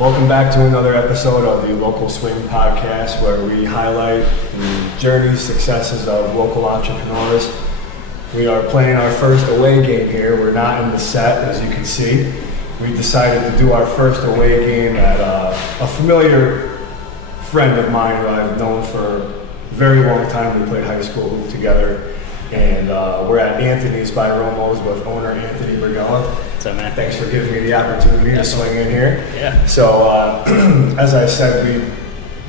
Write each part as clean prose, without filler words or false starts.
Welcome back to another episode of the Local Swing Podcast, where we highlight the journeys, successes of local entrepreneurs. We are playing our first away game here. We're not in the set, as you can see. We decided to do our first away game at a familiar friend of mine who I've known for a very long time. We played high school hoop together. And we're at Anthony's by Romo's with owner Anthony Berghela. What's up, man? Thanks for giving me the opportunity to swing in here. Yeah. So, as I said,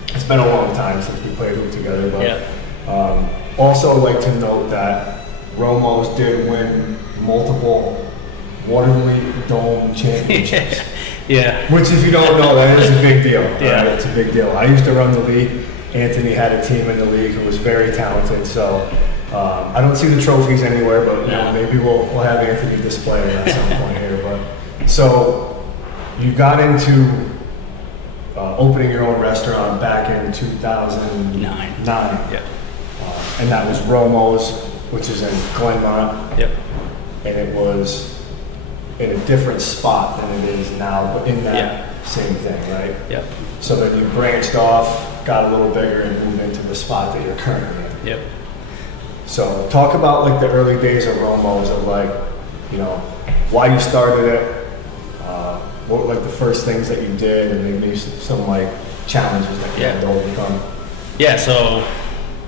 it's been a long time since we played hoop together. But also like to note that Romo's did win multiple Waterloo Dome championships. Yeah. Which, if you don't know, that is a big deal. Yeah. It's a big deal. I used to run the league. Anthony had a team in the league who was very talented. So. I don't see the trophies anywhere, but you know, maybe we'll have Anthony display it at some point here. But so you got into opening your own restaurant back in 2009. Yep. And that was Romo's, which is in Glenmont. Yep. And it was in a different spot than it is now, but in that same thing, right? Yep. So then you branched off, got a little bigger, and moved into the spot that you're currently in. Yep. So talk about like the early days of Romo's, of like, you know, why you started it, what were like the first things that you did, and maybe some like challenges that you had to overcome. Yeah, so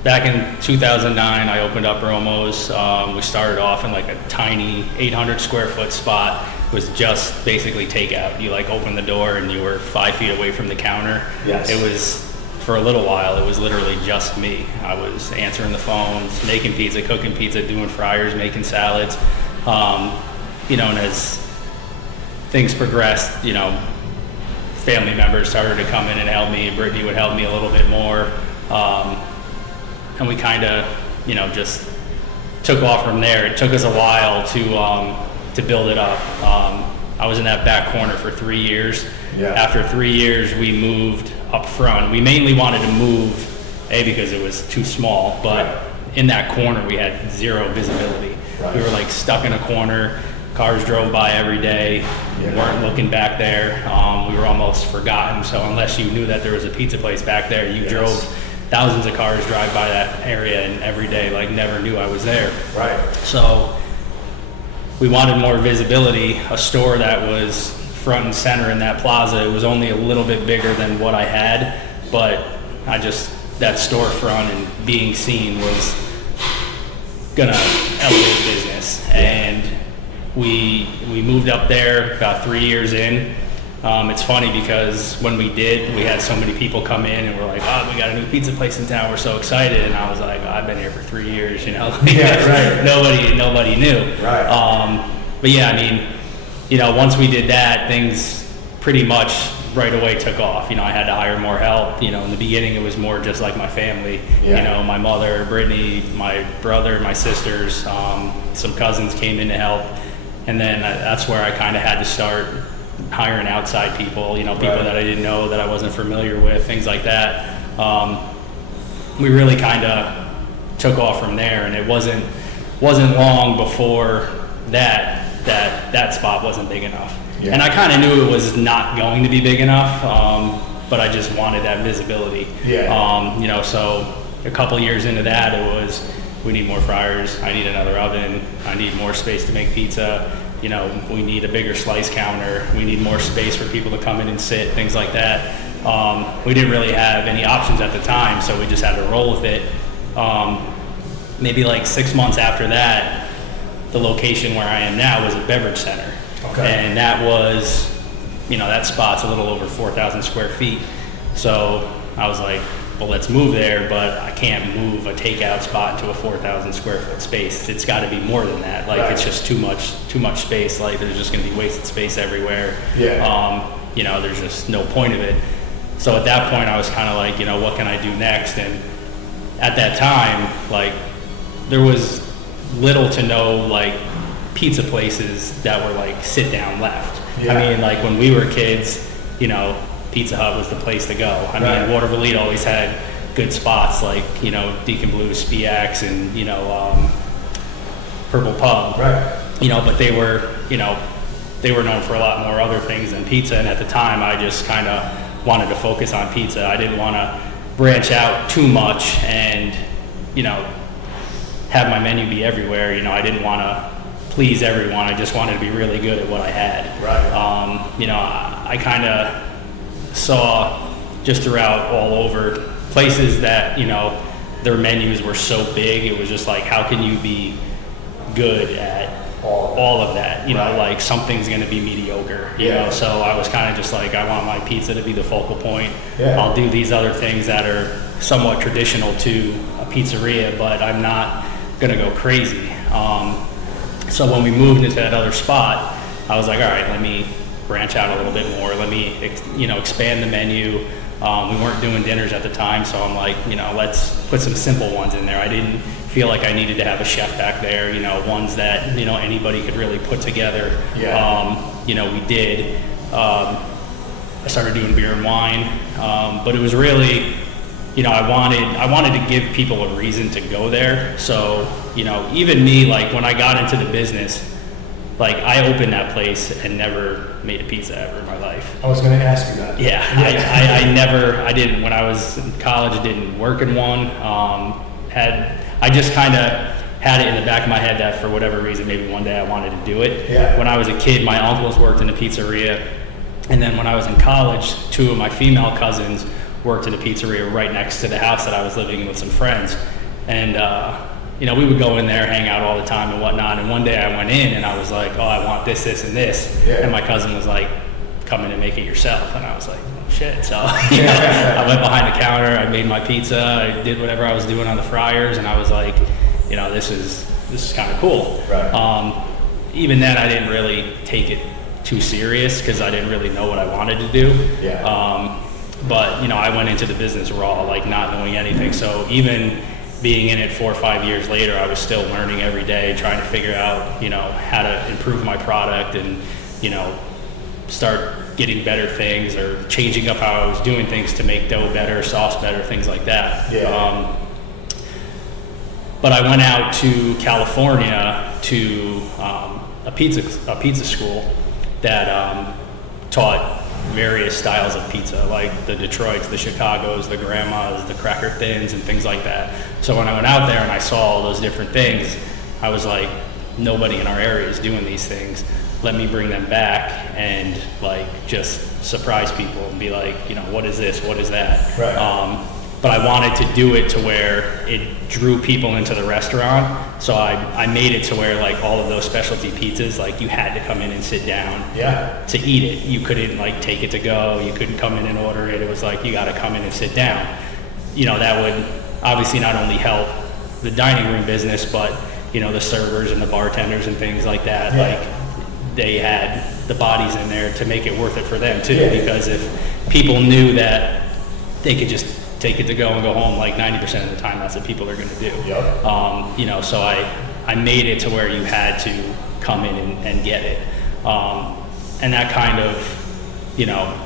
back in 2009, I opened up Romo's. We started off in like a tiny 800 square foot spot. It was just basically takeout. You like open the door and you were 5 feet away from the counter. Yes. It was, for a little while, it was literally just me. I was answering the phones, making pizza, cooking pizza, doing fryers, making salads. You know, and as things progressed, you know, family members started to come in and help me. Brittany would help me a little bit more. And we kind of, you know, just took off from there. It took us a while to build it up. I was in that back corner for 3 years. Yeah. After 3 years, we moved up front. We mainly wanted to move, because it was too small, but in that corner we had zero visibility. Right. We were like stuck in a corner. Cars drove by every day. We weren't looking back there. We were almost forgotten. So unless you knew that there was a pizza place back there, you drove. Thousands of cars drive by that area, and every day, like, never knew I was there. Right. So we wanted more visibility. A store that was front and center in that plaza. It was only a little bit bigger than what I had, but that storefront and being seen was gonna elevate business. And we moved up there about 3 years in. It's funny because when we did, we had so many people come in and we're like, oh, we got a new pizza place in town. We're so excited. And I was like, oh, I've been here for 3 years, you know. Right. Nobody knew. Right. But yeah, I mean, you know, once we did that, things pretty much right away took off. You know, I had to hire more help. You know, in the beginning, it was more just like my family. Yeah. You know, my mother, Brittany, my brother, my sisters, some cousins came in to help. And then that's where I kind of had to start hiring outside people, you know, people that I didn't know, that I wasn't familiar with, things like that. We really kind of took off from there, and it wasn't long before that spot wasn't big enough. Yeah. And I kind of knew it was not going to be big enough, but I just wanted that visibility. Yeah. You know, so a couple years into that, it was, we need more fryers, I need another oven, I need more space to make pizza. You know, we need a bigger slice counter. We need more space for people to come in and sit, things like that. We didn't really have any options at the time, so we just had to roll with it. Maybe like 6 months after that, the location where I am now was a beverage center. Okay. And that was, you know, that spot's a little over 4,000 square feet. So I was like, well, let's move there, but I can't move a takeout spot into a 4,000 square foot space. It's got to be more than that. Like, it's just too much space. Like, there's just going to be wasted space everywhere. Yeah. You know, there's just no point of it. So at that point, I was kind of like, you know, what can I do next? And at that time, like, there was little to no, like, pizza places that were like sit down left. Yeah. I mean, like, when we were kids, you know, Pizza Hut was the place to go. I mean, Waterloo always had good spots like, you know, Deacon Blues, Spiax, and, you know, Purple Pub. Right. You know, but they were, you know, they were known for a lot more other things than pizza. And at the time, I just kind of wanted to focus on pizza. I didn't want to branch out too much and, you know, have my menu be everywhere. You know, I didn't want to please everyone. I just wanted to be really good at what I had. Right. You know, I kind of saw just throughout all over places that, you know, their menus were so big, it was just like, how can you be good at all of that? You know, like something's going to be mediocre, you know? So I was kind of just like, I want my pizza to be the focal point. I'll do these other things that are somewhat traditional to a pizzeria, but I'm not going to go crazy. So when we moved into that other spot, I was like, all right, let me branch out a little bit more. Let me, you know, expand the menu. We weren't doing dinners at the time, so I'm like, you know, let's put some simple ones in there. I didn't feel like I needed to have a chef back there, you know, ones that, you know, anybody could really put together. You know, we did. I started doing beer and wine, but it was really, you know, I wanted to give people a reason to go there. So, you know, even me, like when I got into the business, like I opened that place and never made a pizza ever in my life. I was going to ask you that. Yeah, I didn't, when I was in college, I didn't work in one. I just kind of had it in the back of my head that for whatever reason, maybe one day I wanted to do it. When I was a kid, my uncles worked in a pizzeria. And then when I was in college, 2 of my female cousins worked in a pizzeria right next to the house that I was living in with some friends. And, you know, we would go in there, hang out all the time and whatnot. And one day I went in and I was like, oh, I want this, this, and this. And my cousin was like, come in and make it yourself. And I was like, oh, shit. So you know, I went behind the counter, I made my pizza, I did whatever I was doing on the fryers. And I was like, you know, this is kind of cool. Even then, I didn't really take it too serious because I didn't really know what I wanted to do. But, you know, I went into the business raw, like not knowing anything. So even being in it 4 or 5 years later, I was still learning every day, trying to figure out, you know, how to improve my product and, you know, start getting better things or changing up how I was doing things to make dough better, sauce better, things like that. But I went out to California to a pizza school that taught various styles of pizza, like the Detroits, the Chicagos, the Grandmas, the Cracker Thins, and things like that. So when I went out there and I saw all those different things, I was like, nobody in our area is doing these things. Let me bring them back and like just surprise people and be like, you know, what is this? What is that? But I wanted to do it to where it drew people into the restaurant. So I made it to where like all of those specialty pizzas, like you had to come in and sit down to eat it. You couldn't like take it to go. You couldn't come in and order it. It was like, you got to come in and sit down. You know, that would obviously not only help the dining room business, but, you know, the servers and the bartenders and things like that. Like they had the bodies in there to make it worth it for them too. Because if people knew that they could just take it to go and go home, like 90% of the time, that's what people are going to do. You know, so I made it to where you had to come in and get it. And that kind of, you know,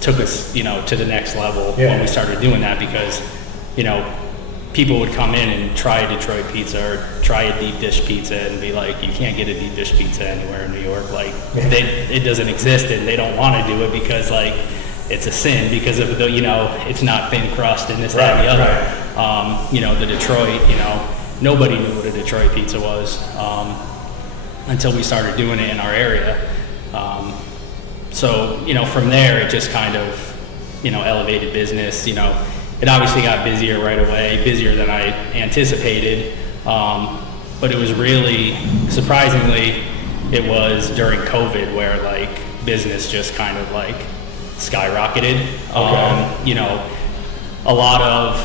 took us, you know, to the next level when we started doing that because, you know, people would come in and try a Detroit pizza or try a deep dish pizza and be like, you can't get a deep dish pizza anywhere in New York. Like, it doesn't exist and they don't want to do it because, like, it's a sin because of the, you know, it's not thin crust and this, that, and the other. You know, the Detroit, you know, nobody knew what a Detroit pizza was until we started doing it in our area. So, you know, from there, it just kind of, you know, elevated business. You know, it obviously got busier right away, busier than I anticipated. But it was really, surprisingly, it was during COVID where, like, business just kind of, like, skyrocketed. You know, a lot of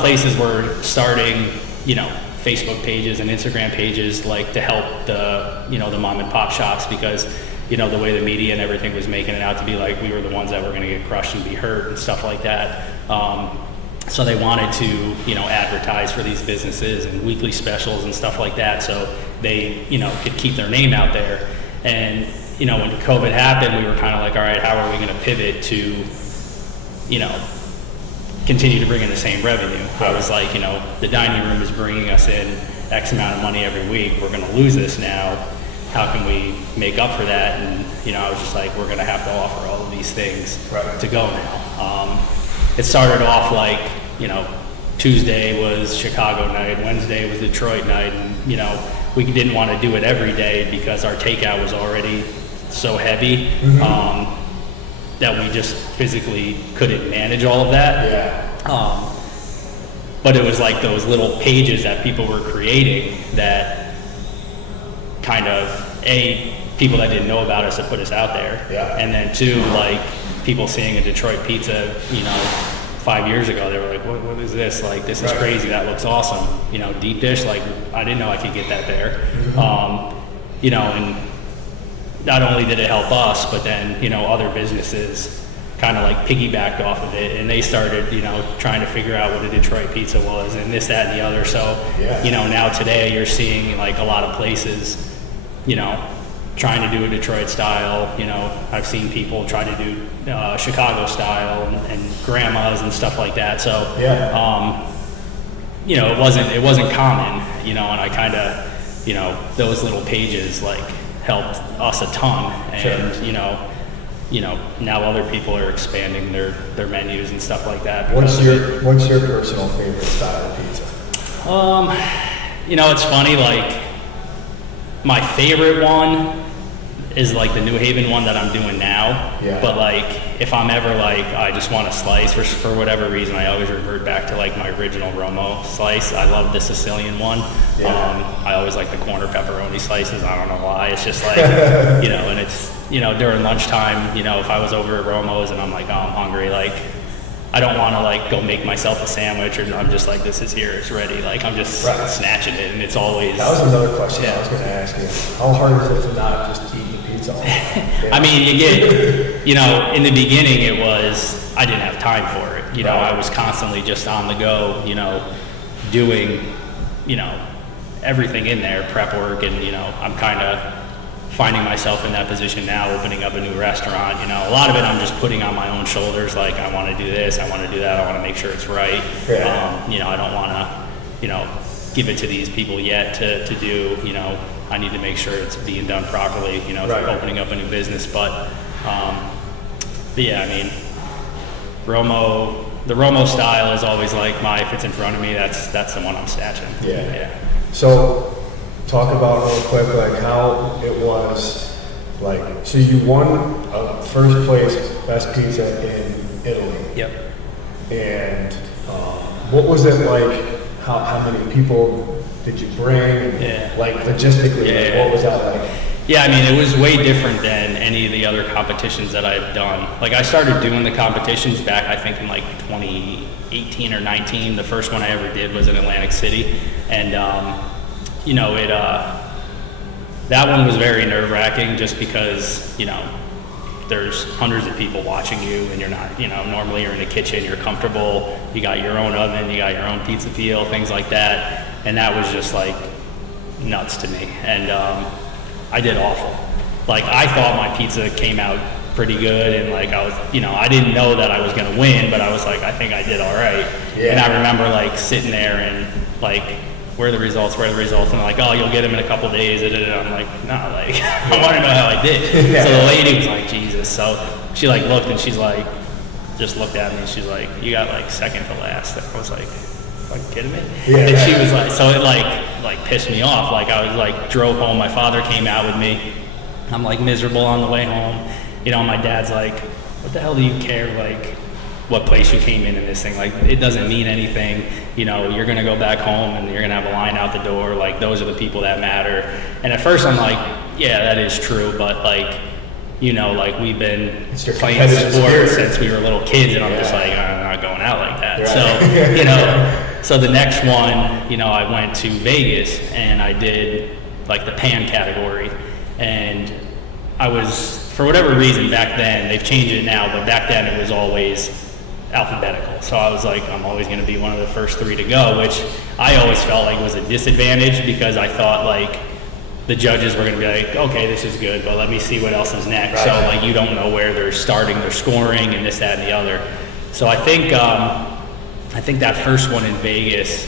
places were starting, you know, Facebook pages and Instagram pages like to help the, you know, the mom and pop shops because, you know, the way the media and everything was making it out to be like we were the ones that were going to get crushed and be hurt and stuff like that. So they wanted to, you know, advertise for these businesses and weekly specials and stuff like that so they, you know, could keep their name out there. And you know, when COVID happened, we were kind of like, all right, how are we going to pivot to, you know, continue to bring in the same revenue? I was like, you know, the dining room is bringing us in X amount of money every week. We're going to lose this now. how can we make up for that? And, I was just like, we're going to have to offer all of these things to go now. It started off like, Tuesday was Chicago night, Wednesday was Detroit night, and, we didn't want to do it every day because our takeout was already so heavy that we just physically couldn't manage all of that. Yeah. But it was like those little pages that people were creating that kind of, people that didn't know about us that put us out there. Yeah. And then two, like people seeing a Detroit pizza, 5 years ago, they were like, what is this? Like, this is crazy. That looks awesome. Deep dish, like, I didn't know I could get that there. And not only did it help us, but then, other businesses kind of like piggybacked off of it, and they started, trying to figure out what a Detroit pizza was and this, that, and the other. So, now today you're seeing like a lot of places, trying to do a Detroit style. I've seen people try to do Chicago style and grandmas and stuff like that. So, it wasn't common, and I kind of, those little pages like helped us a ton, and now other people are expanding their menus and stuff like that. What's your personal favorite style of pizza? It's funny, like my favorite one is like the New Haven one that I'm doing now. Yeah. But like if I'm ever like I just want a slice for whatever reason, I always revert back to like my original Romo slice. I love the Sicilian one. I always like the corner pepperoni slices. I don't know why. It's just like and it's during lunchtime, if I was over at Romo's and I'm like, oh, I'm hungry, like I don't want to like go make myself a sandwich, or I'm just like, this is here, it's ready. Like I'm just snatching it, and it's always. That was another question I was going to ask you. How hard is it to not just eat the pizza? I mean, you get, in the beginning it was, I didn't have time for it. I was constantly just on the go, doing, everything in there, prep work, and I'm kind of finding myself in that position now, opening up a new restaurant. A lot of it I'm just putting on my own shoulders, like I want to do this, I want to do that, I want to make sure it's right. I don't want to, give it to these people yet to do, I need to make sure it's being done properly, for opening up a new business. But yeah, I mean, the Romo style is always like if it's in front of me, that's the one I'm snatching. Yeah. So, talk about real quick, like how it was, like, so you won first place best pizza in Italy. Yep. And what was it like? How many people did you bring? Like logistically, what was that like? Yeah, I mean, it was way different than any of the other competitions that I've done. Like, I started doing the competitions back, I think, in like 2018 or 19. The first one I ever did was in Atlantic City, and that one was very nerve-wracking just because, there's hundreds of people watching you, and you're not, normally you're in the kitchen, you're comfortable, you got your own oven, you got your own pizza peel, things like that, and that was just like nuts to me, and I did awful. Like, I thought my pizza came out pretty good, and like I was, I didn't know that I was gonna win, but I was like, I think I did all right. And I remember like sitting there and like, where are the results? And they're like, oh, you'll get them in a couple days. And I'm like, no, like, I want to know how I did. So the lady was like, Jesus. So she like looked, and she's like, just looked at me. She's like, you got like second to last. And I was like, fucking kidding me? And she was like, so it like pissed me off. Like I was like, drove home. My father came out with me. I'm like miserable on the way home. My dad's like, what the hell do you care? Like, what place you came in this thing, like it doesn't mean anything. You're gonna go back home and you're gonna have a line out the door. Like, those are the people that matter. And at first I'm like, yeah, that is true, but like, like we've been playing sports since we were little kids, and I'm just like, I'm not going out like that. So so the next one, I went to Vegas and I did like the pan category, and I was, for whatever reason back then, they've changed it now, but back then it was always alphabetical. So I was like, I'm always going to be one of the first three to go, which I always felt like was a disadvantage, because I thought like the judges were going to be like, okay, this is good, but let me see what else is next. So like, you don't know where they're starting, they're scoring, and this, that, and the other. So I think that first one in Vegas,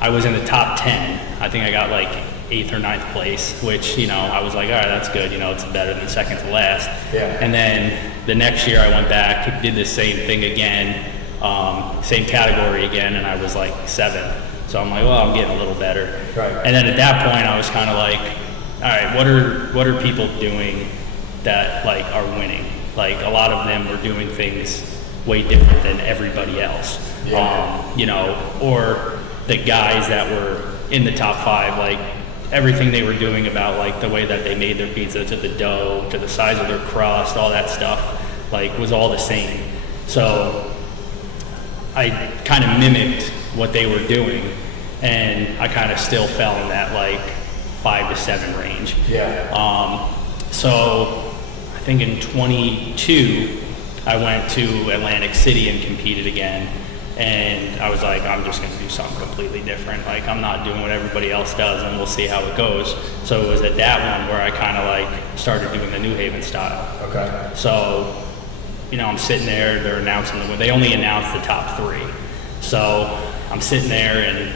I was in the top 10. I think I got like 8th or 9th place, which, you know, I was like, all right, that's good. You know, it's better than second to last. Yeah. And then the next year I went back, did the same thing again, same category again, and I was like 7th. So I'm like, well, I'm getting a little better. Right. And then at that point I was kind of like, all right, what are people doing that like are winning? Like a lot of them were doing things way different than everybody else. Yeah. You know, or the guys that were in the top 5, like everything they were doing about like the way that they made their pizza, to the dough, to the size of their crust, all that stuff, like was all the same. So I kind of mimicked what they were doing, and I kind of still fell in that like 5 to 7 range. Yeah. So I think in 22, I went to Atlantic City and competed again. And I was like, I'm just going to do something completely different. Like, I'm not doing what everybody else does, and we'll see how it goes. So it was at that one where I kind of like started doing the New Haven style. Okay. So, you know, I'm sitting there, they're announcing they only announced the top 3. So I'm sitting there and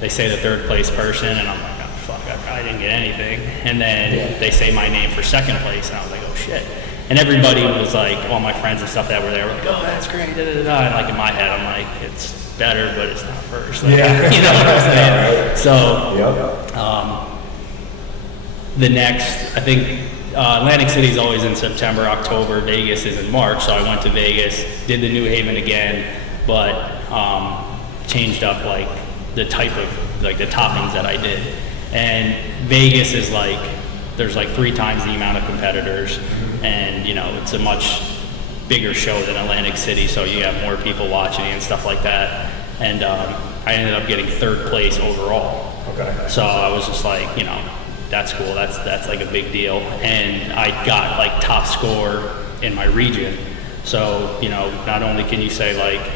they say the 3rd place person, and I'm like, oh, fuck, I probably didn't get anything. And then they say my name for 2nd place, and I was like, oh shit. And everybody was like, all my friends and stuff that were there were like, oh, that's great, da, da, da, da. And like in my head, I'm like, it's better, but it's not first. Like, Yeah. You know what I'm saying? So, Yep. the next, I think Atlantic City is always in September, October, Vegas is in March. So I went to Vegas, did the New Haven again, but changed up like the type of, like the toppings that I did. And Vegas is like, there's like 3 times the amount of competitors, and you know, it's a much bigger show than Atlantic City, so you have more people watching and stuff like that. And I ended up getting 3rd place overall. Okay. So I was just like, you know, that's cool, that's like a big deal. And I got like top score in my region. So, you know, not only can you say like,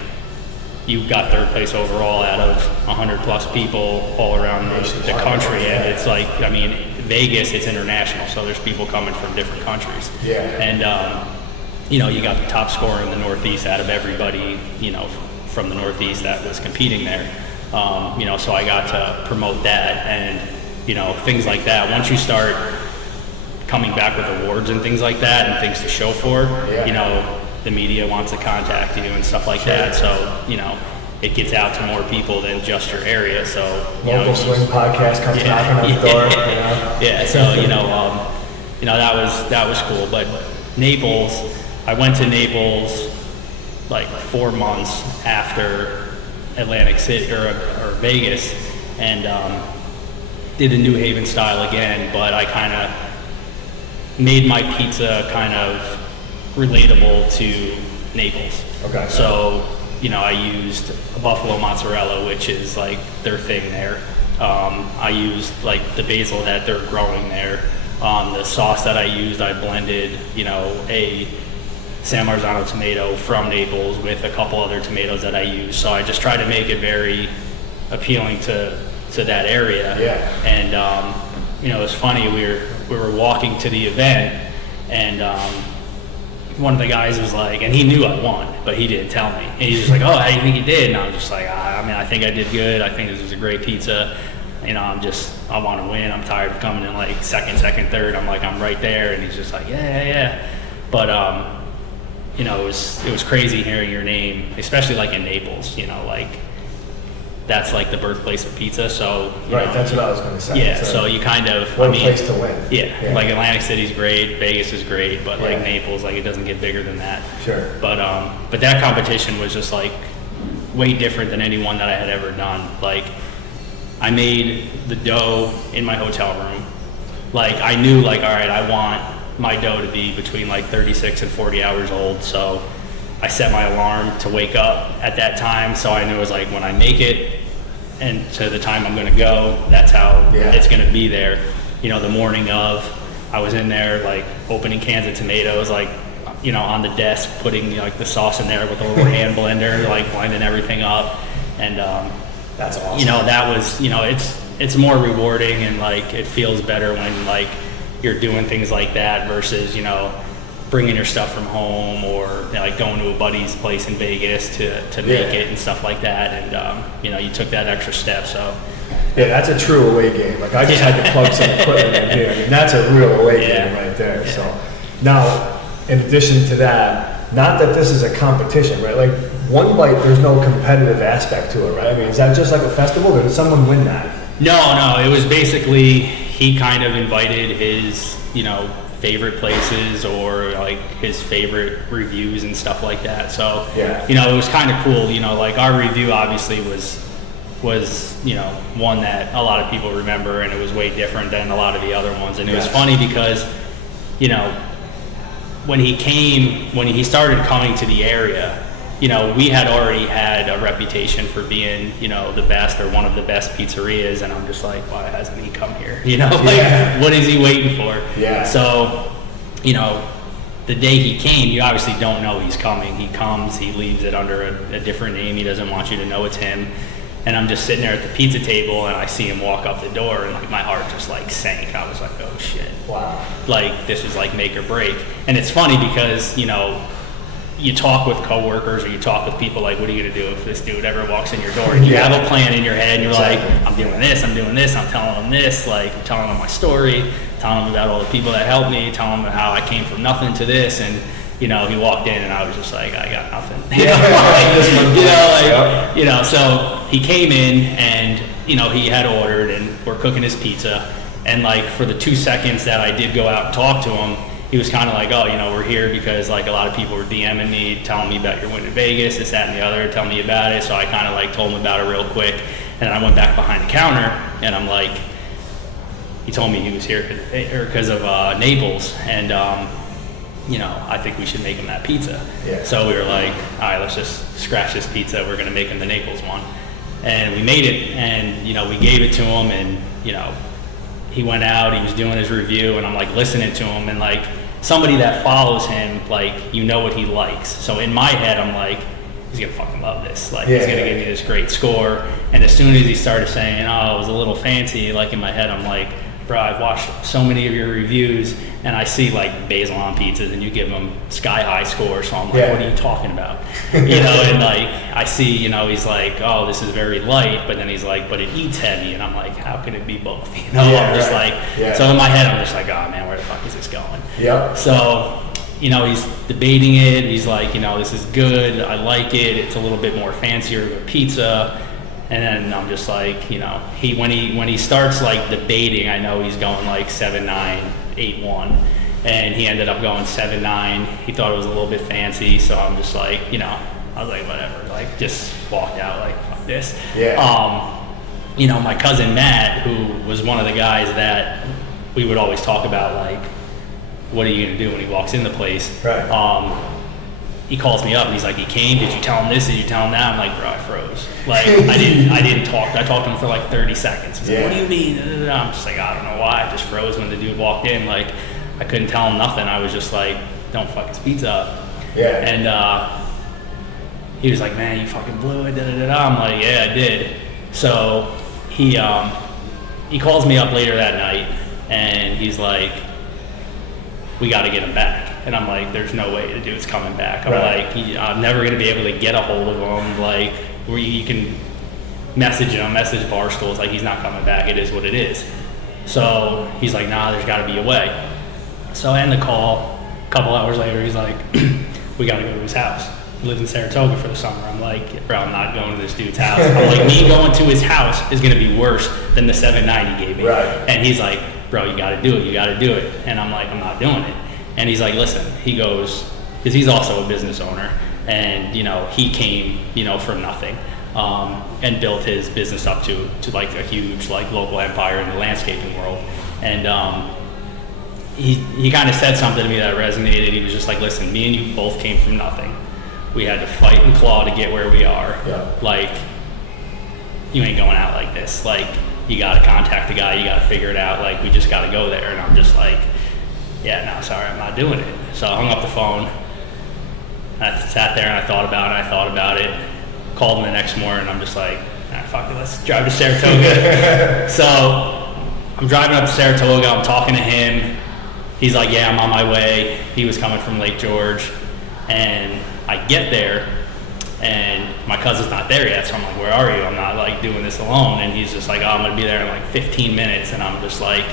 you got 3rd place overall out of 100 plus people all around the country, and it's like, I mean, Vegas, it's international, so there's people coming from different countries. Yeah. And, you know, you got the top scorer in the Northeast out of everybody, you know, from the Northeast that was competing there. You know, so I got to promote that, and, you know, things like that. Once you start coming back with awards and things like that and things to show for, you know, the media wants to contact you and stuff like that. So, you know, it gets out to more people than just your area. So, you Local know, swing podcast comes knocking on the door. You know? Yeah. So, you know, that was cool. But Naples, I went to Naples like 4 months after Atlantic City or Vegas, and did the New Haven style again. But I kind of made my pizza kind of relatable to Naples. Okay. So, you know, I used a buffalo mozzarella, which is like their thing there. I used like the basil that they're growing there. The sauce that I used, I blended, you know, a San Marzano tomato from Naples with a couple other tomatoes that I used. So I just tried to make it very appealing to that area. Yeah. And you know, it was funny. We were walking to the event, and one of the guys was like, and he knew I won, but he didn't tell me. And he's just like, oh, how do you think you did? And I was just like, I mean, I think I did good. I think this was a great pizza. You know, I want to win. I'm tired of coming in like second, third. I'm like, I'm right there. And he's just like, yeah. But, you know, it was crazy hearing your name, especially like in Naples, you know, like that's like the birthplace of pizza. So, you know, That's what I was going to say. Yeah, so you kind of, One place to win. Yeah, like Atlantic City's great, Vegas is great, but like Naples, like it doesn't get bigger than that. Sure. But that competition was just like way different than any one that I had ever done. Like I made the dough in my hotel room. Like I knew like, all right, I want my dough to be between like 36 and 40 hours old. So I set my alarm to wake up at that time. So I knew it was like when I make it and to the time I'm going to go, that's how it's going to be there. You know, the morning of, I was in there like opening cans of tomatoes, like, you know, on the desk, putting, you know, like the sauce in there with a little hand blender, like blending everything up. And, that's awesome. You know, that was, you know, it's more rewarding, and like it feels better when like you're doing things like that versus, you know, bringing your stuff from home, or like going to a buddy's place in Vegas to make it and stuff like that. And you took that extra step. So yeah, that's a true away game. Like I just had to plug some equipment in here. I mean, that's a real away game right there. Yeah. So now, in addition to that, not that this is a competition, right? Like One Bite, there's no competitive aspect to it, right? I mean, is that just like a festival, or did someone win that? No, it was basically he kind of invited his favorite places or like his favorite reviews and stuff like that. So it was kind of cool. Like our review obviously was one that a lot of people remember, and it was way different than a lot of the other ones. And it was funny because when he started coming to the area, we had already had a reputation for being, the best or one of the best pizzerias, and I'm just like, why hasn't he come here? What is he waiting for? Yeah. So, the day he came, you obviously don't know he's coming. He comes, he leaves it under a different name. He doesn't want you to know it's him. And I'm just sitting there at the pizza table, and I see him walk up the door, and like my heart just like sank. I was like, oh shit. Wow. Like this is like make or break. And it's funny because, you talk with coworkers or you talk with people like, what are you gonna do if this dude ever walks in your door? And you have a plan in your head, and you're like, I'm doing this, I'm telling him this, like I'm telling him my story, telling him about all the people that helped me, telling him how I came from nothing to this. And he walked in, and I was just like, I got nothing. So he came in, and he had ordered, and we're cooking his pizza, and like for the 2 seconds that I did go out and talk to him, he was kind of like, oh, we're here because like a lot of people were DMing me, telling me about your win in Vegas, this, that, and the other, telling me about it. So I kind of like told him about it real quick, and then I went back behind the counter, and I'm like, he told me he was here because of Naples, and I think we should make him that pizza. Yeah. So we were like, all right, let's just scratch this pizza. We're gonna make him the Naples one, and we made it, and we gave it to him, and he went out, he was doing his review, and I'm like listening to him, and like somebody that follows him, like what he likes. So in my head, I'm like, he's gonna fucking love this. Like he's gonna give me this great score. And as soon as he started saying, oh, it was a little fancy, like in my head, I'm like, bro, I've watched so many of your reviews, and I see like basil on pizzas, and you give them sky high scores. So I'm like, what are you talking about? And like I see, he's like, oh, this is very light, but then he's like, but it eats heavy, and I'm like, how can it be both? I'm just like, so in my head, I'm just like, oh man, where the fuck is this going? Yeah. So, he's debating it. He's like, this is good. I like it. It's a little bit more fancier of a pizza. And then I'm just like, when he starts like debating, I know he's going like 7-9, 8-1, and he ended up going 7-9. He thought it was a little bit fancy, so I'm just like, I was like, whatever, like just walked out like, fuck this. Yeah. My cousin Matt, who was one of the guys that we would always talk about, like, what are you gonna do when he walks in the place? Right. He calls me up and he's like, he came, did you tell him this, did you tell him that? I'm like, bro, I froze. Like, I didn't talk. I talked to him for like 30 seconds. He's like, what do you mean? I'm just like, I don't know why. I just froze when the dude walked in. Like, I couldn't tell him nothing. I was just like, don't fuck his pizza up. Yeah. And he was like, man, you fucking blew it, I'm like, yeah, I did. So he calls me up later that night, and he's like, we got to get him back. And I'm like, there's no way the dude's coming back. I'm like, I'm never going to be able to get a hold of him. Like, where you can message Barstool. It's like, he's not coming back. It is what it is. So he's like, nah, there's got to be a way. So I end the call. A couple hours later, he's like, we got to go to his house. He lives in Saratoga for the summer. I'm like, bro, I'm not going to this dude's house. I'm like, me going to his house is going to be worse than the 790 gave me. Right. And he's like, bro, you got to do it. You got to do it. And I'm like, I'm not doing it. And he's like, listen, he goes, because he's also a business owner, and, he came, from nothing, and built his business up to like a huge, like, local empire in the landscaping world. And he kind of said something to me that resonated. He was just like, listen, me and you both came from nothing. We had to fight and claw to get where we are. Yeah. Like, you ain't going out like this. Like, you got to contact the guy. You got to figure it out. Like, we just got to go there. And I'm just like, yeah, no, sorry, I'm not doing it. So I hung up the phone. I sat there and I thought about it. Called him the next morning, and I'm just like, fuck it, let's drive to Saratoga. So I'm driving up to Saratoga. I'm talking to him. he's like, yeah, I'm on my way. He was coming from Lake George, and I get there, and my cousin's not there yet. So I'm like, where are you? I'm not like doing this alone. And he's just like, oh, I'm gonna be there in like 15 minutes. And I'm just like,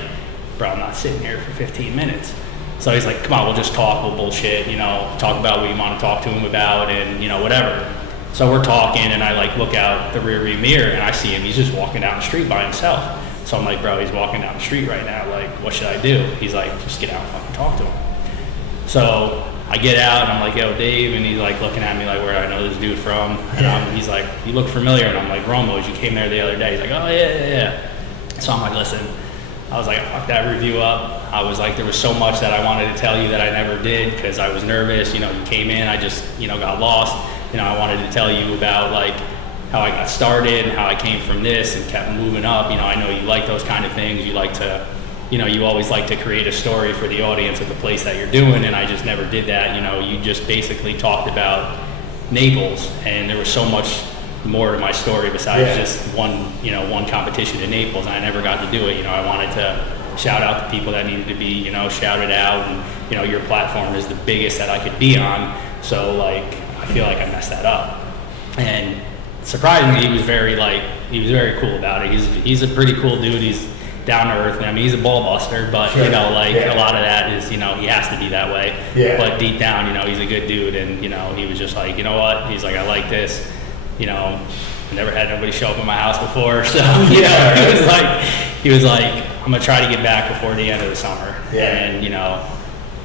bro, I'm not sitting here for 15 minutes. So he's like, come on, we'll just talk, we'll bullshit, you know, talk about what you want to talk to him about, and you know, whatever. So we're talking, and I like look out the rear view mirror, and I see him. He's just walking down the street by himself. So I'm like, bro, he's walking down the street right now. Like, what should I do? He's like, just get out and fucking talk to him. So I get out, and I'm like, yo, Dave, and he's like looking at me like, where do I know this dude from? And he's like, you look familiar, and I'm like, Romo, you came there the other day. He's like, oh yeah. So I'm like, listen, I was like, I fucked that review up. I was like, there was so much that I wanted to tell you that I never did because I was nervous. You know, you came in, I just, you know, got lost. You know, I wanted to tell you about like how I got started and how I came from this and kept moving up. You know, I know you like those kind of things. You like to, you know, you always like to create a story for the audience of the place that you're doing, and I just never did that. You know, you just basically talked about Naples, and there was so much more to my story besides just one competition in Naples, and I never got to do it. You know, I wanted to shout out the people that needed to be, you know, shouted out, and you know, your platform is the biggest that I could be on. So like, I feel like I messed that up. And surprisingly, he was very cool about it. He's a pretty cool dude. He's down to earth. I mean, he's a ball buster, but you know, like a lot of that is, you know, he has to be that way. Yeah. But deep down, you know, he's a good dude, and you know, he was just like, you know what? He's like, I like this. You know, I never had nobody show up at my house before, so you know, he was like, I'm gonna try to get back before the end of the summer, and you know,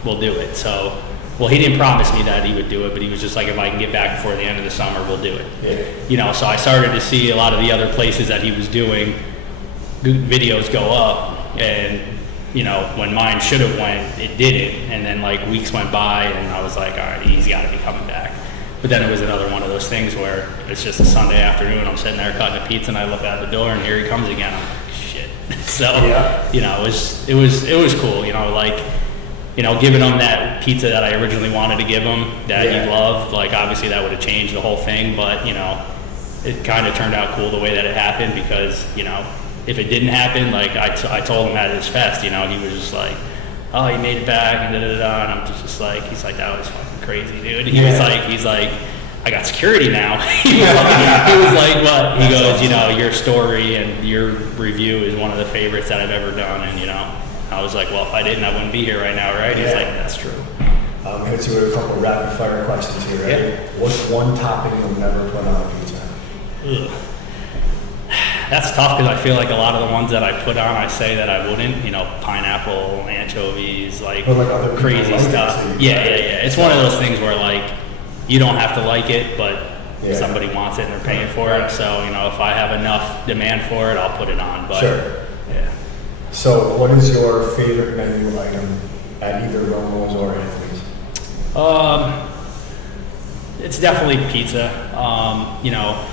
we'll do it. So, well, he didn't promise me that he would do it, but he was just like, if I can get back before the end of the summer, we'll do it. Yeah. You know, so I started to see a lot of the other places that he was doing videos go up, and you know, when mine should have went, it didn't, and then like weeks went by, and I was like, all right, he's got to be coming back. But then it was another one of those things where it's just a Sunday afternoon, I'm sitting there cutting a pizza, and I look out the door, and here he comes again. I'm like, shit. So, you know, it was cool, you know, like, you know, giving him that pizza that I originally wanted to give him that he loved. Like, obviously that would have changed the whole thing, but you know, it kind of turned out cool the way that it happened, because you know, if it didn't happen, like I told him at his fest, you know, he was just like, oh, he made it back, and and I'm just like, he's like, that was fucking crazy, dude. He's like, I got security now. he was like, what? He goes, you know, your story and your review is one of the favorites that I've ever done, and you know, I was like, well, if I didn't, I wouldn't be here right now, right? He's like, that's true. Hit you with a couple rapid fire questions here, right? Yeah. What's one topping you'll never put on a pizza? Ugh. That's tough, because I feel like a lot of the ones that I put on, I say that I wouldn't. You know, pineapple, anchovies, like other crazy stuff. Yeah. It's one of those things where like, you don't have to like it, but somebody wants it and they're paying for it. So you know, if I have enough demand for it, I'll put it on. But yeah. So what is your favorite menu item at either Romo's or Anthony's? It's definitely pizza. You know,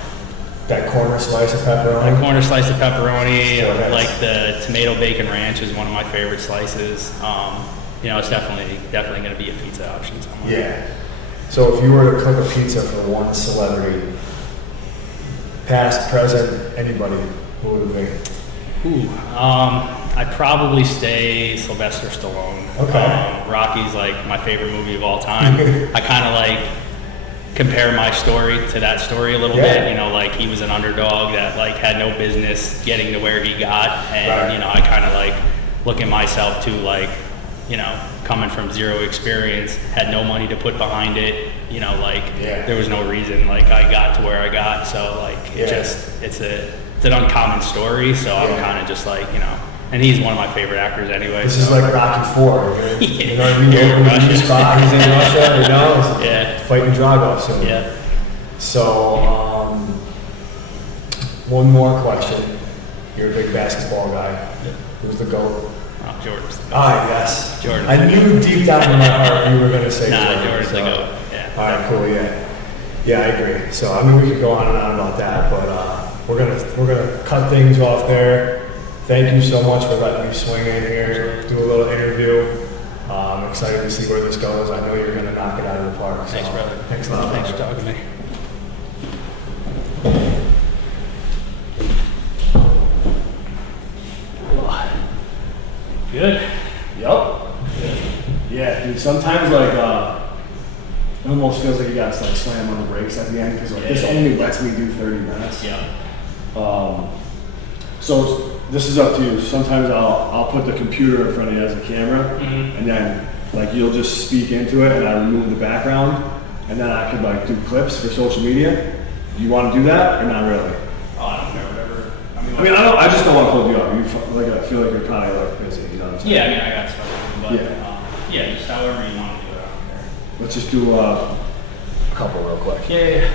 that corner slice of pepperoni? The corner slice of pepperoni, like the tomato bacon ranch is one of my favorite slices. You know, it's definitely going to be a pizza option somewhere. Yeah. So if you were to cook a pizza for one celebrity, past, present, anybody, who would it be? Ooh, I'd probably stay Sylvester Stallone. Okay. Rocky's like my favorite movie of all time. I kind of like compare my story to that story a little bit. You know, like he was an underdog that like had no business getting to where he got, and you know, I kind of like look at myself too, like, you know, coming from zero experience, had no money to put behind it, you know, like there was no reason like I got to where I got. So like it's an uncommon story. So I'm kind of just like, you know, and he's one of my favorite actors anyway. This is like Rocky 4, right? You know what I mean? He's in Russia, you know, fighting Drago. So So one more question. You're a big basketball guy. Who's the GOAT? Oh, Jordan's the GOAT. Yes. Jordan. I knew deep down in my heart you were going to say Jordan's the GOAT. Yeah. All right, cool. Yeah, I agree. So I mean, we could go on and on about that, but we're gonna cut things off there. Thank you so much for letting me swing in here, do a little interview. I'm excited to see where this goes. I know you're gonna knock it out of the park. Thanks, brother. Thanks a lot. Thanks for talking to me. Good. Yep. And sometimes like it almost feels like you got to like slam on the brakes at the end because like this only lets me do 30 minutes. Yeah. So this is up to you. Sometimes I'll put the computer in front of you as a camera, Mm-hmm. and then like you'll just speak into it, and I remove the background, and then I could like do clips for social media. Do you want to do that or not really? Oh, I don't care, whatever. I just don't want to hold you up. I feel like you're probably like busy. You know what I'm saying? Yeah, I mean, I got stuff, but Yeah. yeah, just however you want to do it, I don't care. Let's just do a couple real quick. Yeah.